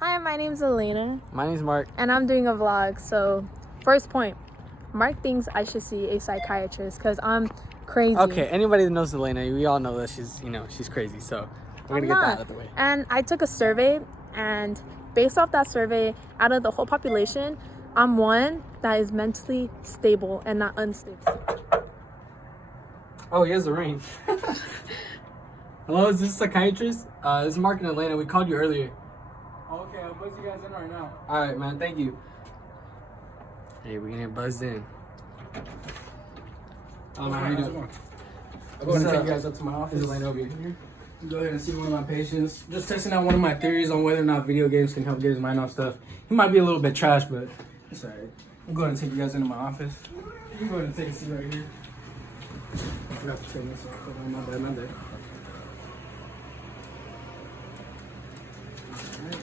Hi, my name's Elena. My name's Mark. And I'm doing a vlog. So, first point, Mark thinks I should see a psychiatrist because I'm crazy. Okay, anybody that knows Elena, we all know that she's crazy. So we're gonna get that out of the way. And I took a survey, and based off that survey, out of the whole population, I'm one that is mentally stable and not unstable. Oh, here's the ring. Hello, is this a psychiatrist? This is Mark and Elena. We called you earlier. Okay, I'll buzz you guys in right now. All right, man. Thank you. Hey, we're gonna get buzzed in. How you doing? I'm going to take you guys up to my office. Is Elena over here? Go ahead and see one of my patients. Just testing out one of my theories on whether or not video games can help get his mind off stuff. He might be a little bit trash, but it's alright. I'm going to take you guys into my office. You can go ahead and take a seat right here. I forgot to turn this off. Hold on, my bad. Alright.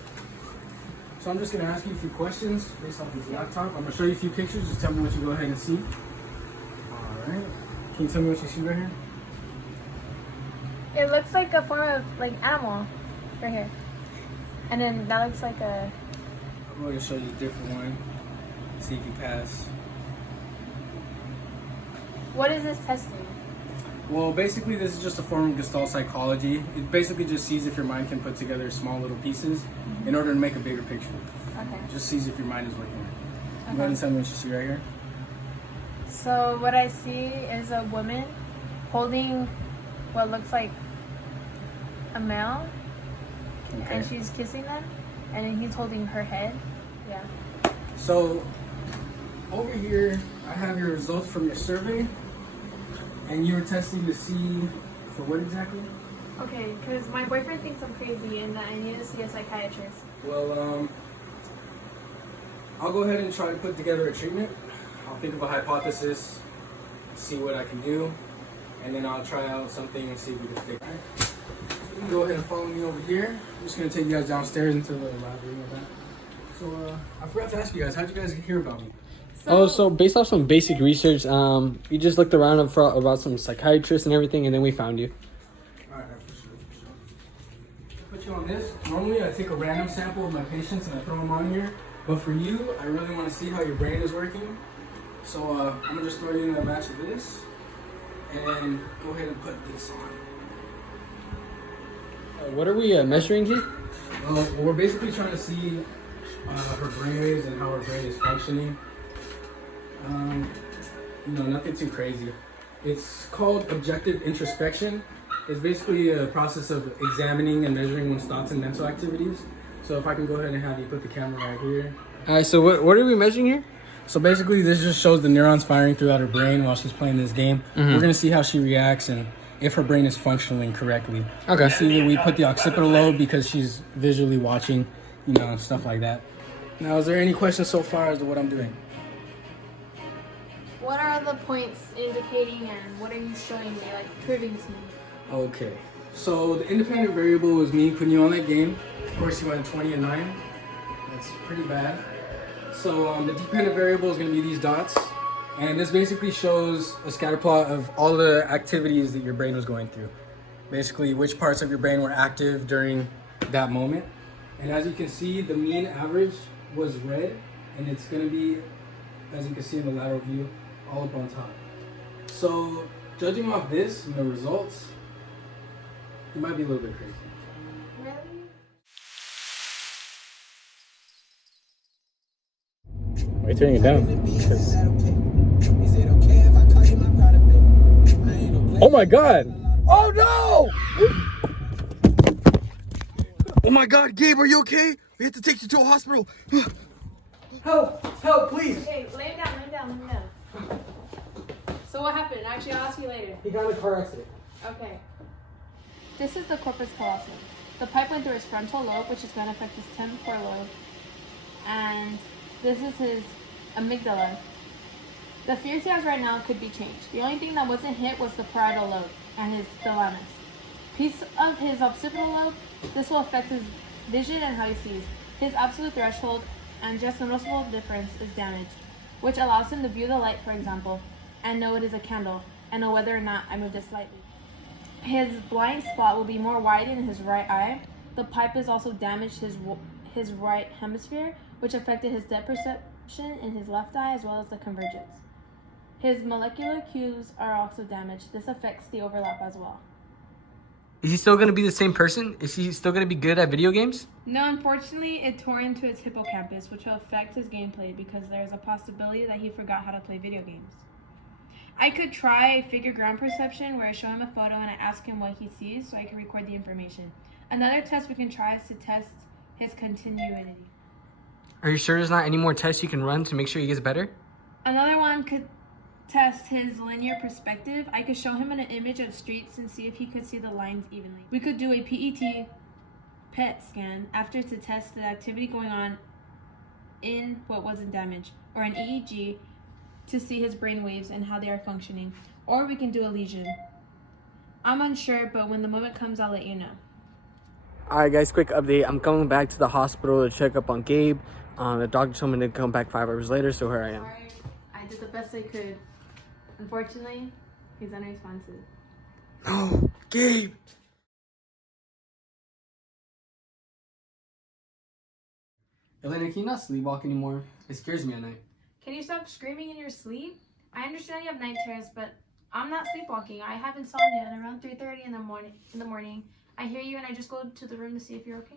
So I'm just going to ask you a few questions based off this laptop. I'm going to show you a few pictures. Just tell me what you go ahead and see. Alright. Can you tell me what you see right here? It looks like a form of animal right here. And then that looks like a... I'm going to show you a different one. See if you pass. What is this testing? Well, basically, this is just a form of Gestalt psychology. It basically just sees if your mind can put together small little pieces in order to make a bigger picture. Okay. Just sees if your mind is working. Okay. Go ahead and tell me what you see right here. So what I see is a woman holding what looks like a male, Okay. and she's kissing them, and then he's holding her head. Yeah. So, over here, I have your results from your survey. And you were testing to see for what exactly? Okay, because my boyfriend thinks I'm crazy and that I need to see a psychiatrist. Well, I'll go ahead and try to put together a treatment. I'll think of a hypothesis, see what I can do, and then I'll try out something and see if we can fix it. Right. You can go ahead and follow me over here. I'm just gonna take you guys downstairs into the lab room with that. So, I forgot to ask you guys, how'd you guys hear about me? So based off some basic research, we just looked around about some psychiatrists and everything, and then we found you. Alright, for sure. Put you on this. Normally I take a random sample of my patients and I throw them on here. But for you, I really want to see how your brain is working. So I'm going to just throw you in a match of this. And go ahead and put this on. What are we measuring here? Well, we're basically trying to see her brain waves and how her brain is functioning. Nothing too crazy. It's called objective introspection. It's basically a process of examining and measuring one's thoughts and mental activities. So if I can go ahead and have you put the camera right here. All right. So what are we measuring here? So basically this just shows the neurons firing throughout her brain while she's playing this game. Mm-hmm. We're gonna see how she reacts and if her brain is functioning correctly. Okay. See that we put the occipital lobe because she's visually watching, and stuff like that. Now, is there any questions so far as to what I'm doing? What are the points indicating, and what are you showing me, proving to me? Okay, so the independent variable was me putting you on that game. Of course, you went 20 and 9. That's pretty bad. So the dependent variable is going to be these dots. And this basically shows a scatter plot of all the activities that your brain was going through. Basically, which parts of your brain were active during that moment. And as you can see, the mean average was red. And it's going to be, as you can see in the lateral view, all up on top. So, judging off this and the results, you might be a little bit crazy. Really? Why are you turning it down? Oh my god! Oh no! Oh my god, Gabe, are you okay? We have to take you to a hospital. Help, please! Hey, lay him down. So what happened? Actually, I'll ask you later. He got in a car accident. Okay. This is the corpus callosum. The pipe went through his frontal lobe, which is going to affect his temporal lobe. And this is his amygdala. The fears he has right now could be changed. The only thing that wasn't hit was the parietal lobe and his thalamus. Piece of his occipital lobe, this will affect his vision and how he sees. His absolute threshold and just a noticeable difference is damaged, which allows him to view the light, for example, and know it is a candle, and know whether or not I moved it slightly. His blind spot will be more wide in his right eye. The pipe has also damaged his right hemisphere, which affected his depth perception in his left eye as well as the convergence. His molecular cues are also damaged. This affects the overlap as well. Is he still gonna be the same person? Is he still gonna be good at video games? No, unfortunately, it tore into his hippocampus, which will affect his gameplay because there is a possibility that he forgot how to play video games. I could try figure ground perception where I show him a photo and I ask him what he sees so I can record the information. Another test we can try is to test his continuity. Are you sure there's not any more tests you can run to make sure he gets better? Another one could test his linear perspective. I could show him an image of streets and see if he could see the lines evenly. We could do a PET scan after to test the activity going on in what wasn't damaged, or an EEG to see his brain waves and how they are functioning, or we can do a lesion. I'm unsure, but when the moment comes, I'll let you know. Alright guys, quick update. I'm coming back to the hospital to check up on Gabe. The doctor told me to come back 5 hours later, so here I am. Sorry, I did the best I could. Unfortunately, he's unresponsive. No, Gabe! Elena, can you not sleepwalk anymore? It scares me at night. Can you stop screaming in your sleep? I understand you have night terrors, but I'm not sleepwalking. I have insomnia, and around 3:30 in the morning, I hear you and I just go to the room to see if you're okay.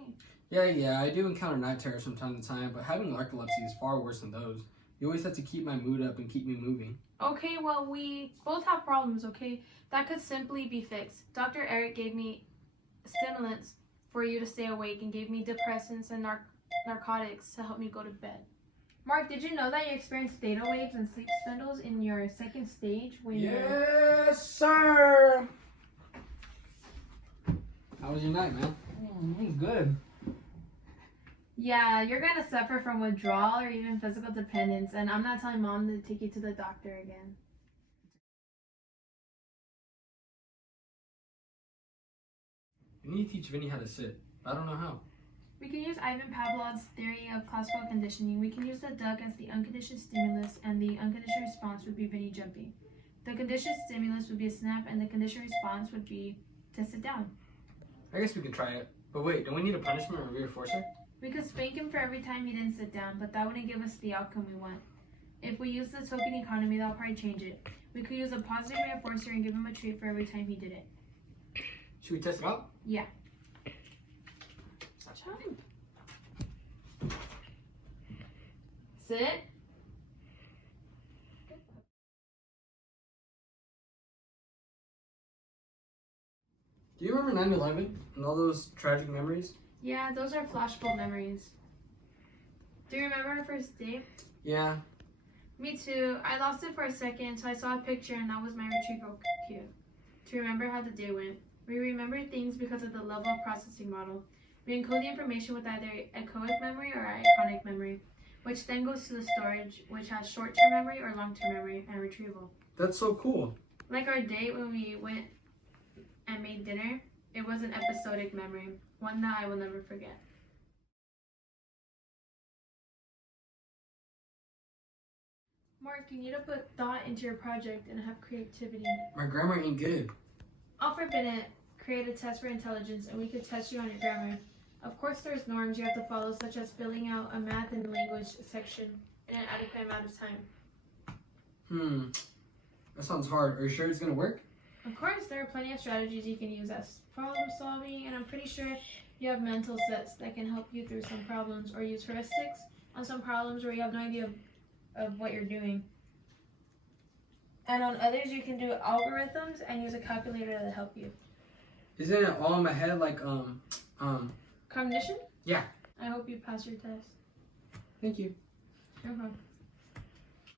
Yeah, I do encounter night terrors from time to time, but having narcolepsy is far worse than those. You always have to keep my mood up and keep me moving. Okay, well, we both have problems, okay? That could simply be fixed. Dr. Eric gave me stimulants for you to stay awake and gave me depressants and narcotics to help me go to bed. Mark, did you know that you experienced theta waves and sleep spindles in your second stage when Yes, sir. How was your night, man? Good. Yeah, you're gonna suffer from withdrawal or even physical dependence, and I'm not telling mom to take you to the doctor again. You need to teach Vinny how to sit. I don't know how. We can use Ivan Pavlov's theory of classical conditioning. We can use the duck as the unconditioned stimulus, and the unconditioned response would be Vinny jumping. The conditioned stimulus would be a snap, and the conditioned response would be to sit down. I guess we could try it. But wait, don't we need a punishment or a reinforcer? We could spank him for every time he didn't sit down, but that wouldn't give us the outcome we want. If we use the token economy, that'll probably change it. We could use a positive reinforcer and give him a treat for every time he did it. Should we test it out? Yeah. Jump. Sit. Do you remember 9/11 and all those tragic memories? Yeah, those are flashbulb memories. Do you remember our first date? Yeah. Me too. I lost it for a second, so I saw a picture and that was my retrieval cue to remember how the day went. We remember things because of the level of processing model. We encode the information with either echoic memory or iconic memory, which then goes to the storage, which has short-term memory or long-term memory and retrieval. That's so cool. Like our date when we went and made dinner, it was an episodic memory, one that I will never forget. Mark, you need to put thought into your project and have creativity. My grammar ain't good. Offer Bennett create a test for intelligence and we could test you on your grammar. Of course there's norms you have to follow, such as filling out a math and language section in an adequate amount of time. That sounds hard. Are you sure it's gonna work? Of course, there are plenty of strategies you can use as problem solving, and I'm pretty sure you have mental sets that can help you through some problems, or use heuristics on some problems where you have no idea of what you're doing. And on others, you can do algorithms and use a calculator to help you. Isn't it all in my head like, Cognition? Yeah. I hope you pass your test. Thank you. No problem.